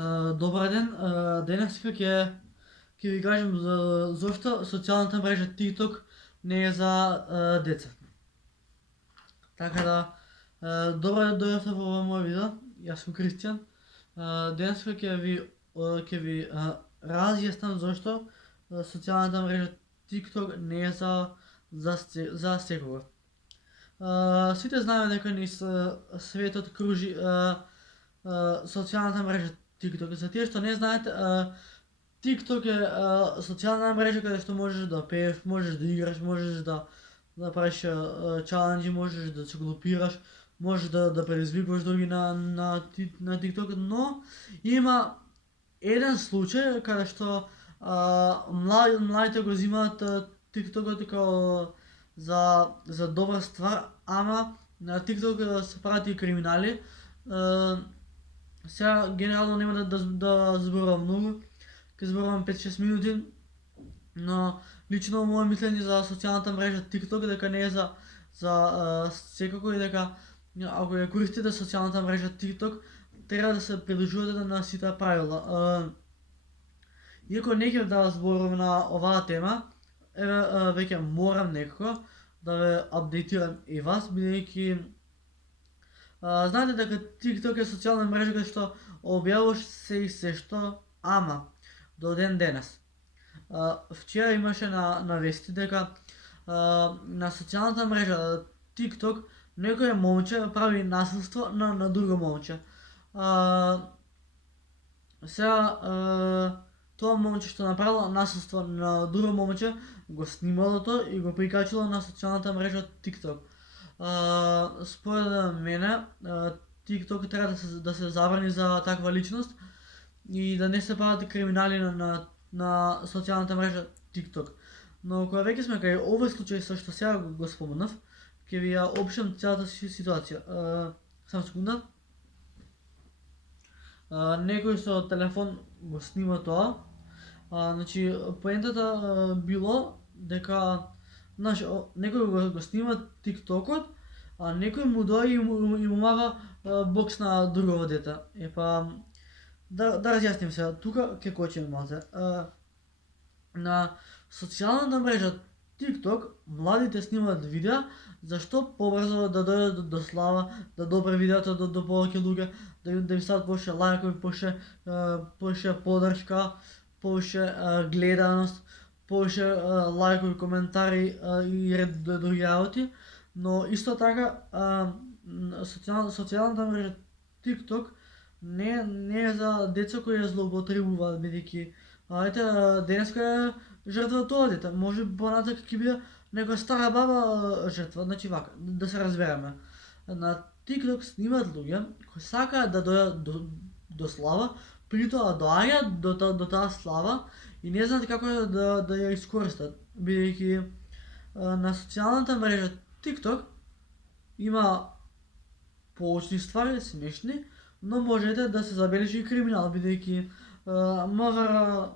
Добар ден, денеска ќе ви кажем зошто социјалната мрежа TikTok не е за деца. Така да, добро дојдовте во овој мој видео. Јас сум Кристијан. Денеска ќе ви разјаснам зошто социјалната мрежа TikTok не е за секого. Сите знаеме дека низ светот кружи социјалната мрежа TikTok. За тие што не знаат, TikTok е социјална мрежа каде што можеш да пееш, можеш да играш, можеш да правиш чаленџи, можеш да се глупираш, можеш да предизвикуваш други на TikTok, но има еден случај каде што младите го земаат TikTok како за добра ствар, ама на TikTok се прават и криминали. Сега генерално нема да зборувам многу, ќе зборувам 5-6 минути, но лично моје мислење за социјалната мрежа TikTok дека не е за секако и дека ако ја користите социјалната мрежа TikTok, треба да се придржувате на сите правила. Иако не ќе да зборувам на оваа тема, веќе морам некако да ве апдейтирам и вас, бидејќи знаете дека TikTok е социјална мрежа каде што објавуваш се и се што, ама до ден денес. Вчера имаше на вести дека на социјалната мрежа TikTok некој момче прави насилство на друго момче. Сега тоа момче што направило насилство на друго момче го снимало тоа и го прикачило на социјалната мрежа TikTok. Според мене TikTok треба да се забрани за таква личност и да не се прават криминали на социјалната мрежа TikTok. Но кога веќе сме кај овој случај со што сега го споменав, ќе ви ја опишам целата ситуација. Само секунда. Некој со телефон го снима тоа. Значи, поентата било дека некој го снима TikTok-от, а некој му доаѓа и му мава бокс на друго дете. Да разјасним сега, тука ќе кочиме малце. На социјалната мрежа TikTok младите снимаат видеа зашто побрзо да дојдат до слава, да добре видеото до повеќе луѓе, да им стават повеќе лајкови, повеќе поддршка, повеќе гледаност, повеќе лајкови, коментари и ред други работи, но исто така социјалната мрежа TikTok не е за деца кои ја злоупотребуваат, бидејќи денеска е жртва тоа дете, може понатака ќе биде некоја стара баба жртва, значи вака, да се разбереме. На TikTok снимаат луѓе кои сакаат да дојдат до слава, при тоа доаѓаат до таа слава и не знаат како да ја искористат, бидејќи на социјалната мрежа TikTok има поучни ствари, смешни, но можете да се забележи и криминал, бидејќи МВР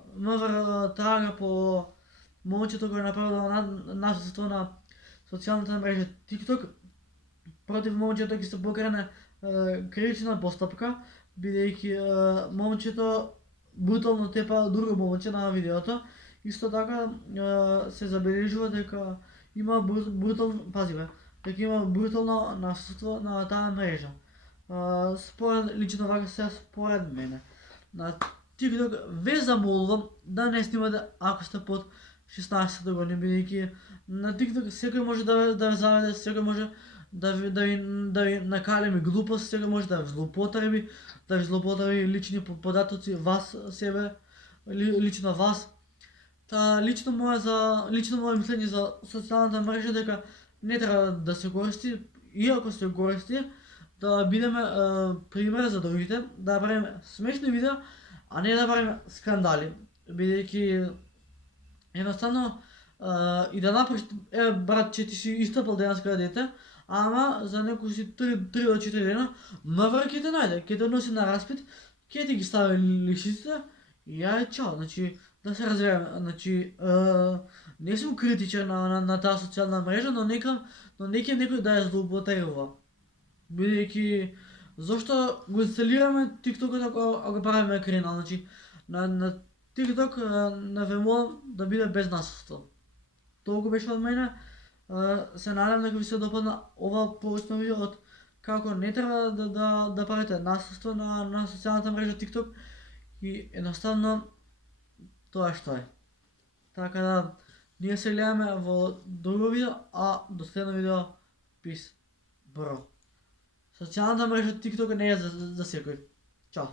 трага по момчето кој направило насилство на социјалната мрежа TikTok. Против момчето ќе се покрене кривична постапка, бидејќи момчето брутално тепа друго момче на видеото. Исто така се забележува дека има брутално насилство на таа мрежа. Лично вака се според мене. На TikTok ве замолувам да не снимате ако сте под 16 години, бидејќи на TikTok секој може да ве заведе, секој може да ви накалеми глупост, секој може да ви злоупотреби лични податоци, лично вас. Лично моје мислење за социјалната мрежа дека не треба да се користи, и ако се користи, да бидеме пример за другите, да правиме смешни видеа, а не да правиме скандали, бидејќи едноставно и да направиш, братче, ти си истапал денеска дете, ама за некој си 3 до 4 дена, МВР ќе те најде, ќе те носи на распит, ќе ти ги стави лишиците и ја чао. Значи, да се разбереме, значи, не сум критичен на таа социјална мрежа, но не некој да ја злоупотребува. Бидејќи Защо го инсталираме TikTok ако го правиме криминал? Значи, на TikTok не вемо да биде без насилство. Толку беше од мене. Се надам дека ви се допадна ова повесно видео од како не треба да правите насилство на социјалната мрежа TikTok и едноставно тоа е што е. Така да, ние се гледаме во друго видео, а до следно видео, peace, bro. Социјалната мрежа TikTok не е за секој. Чао.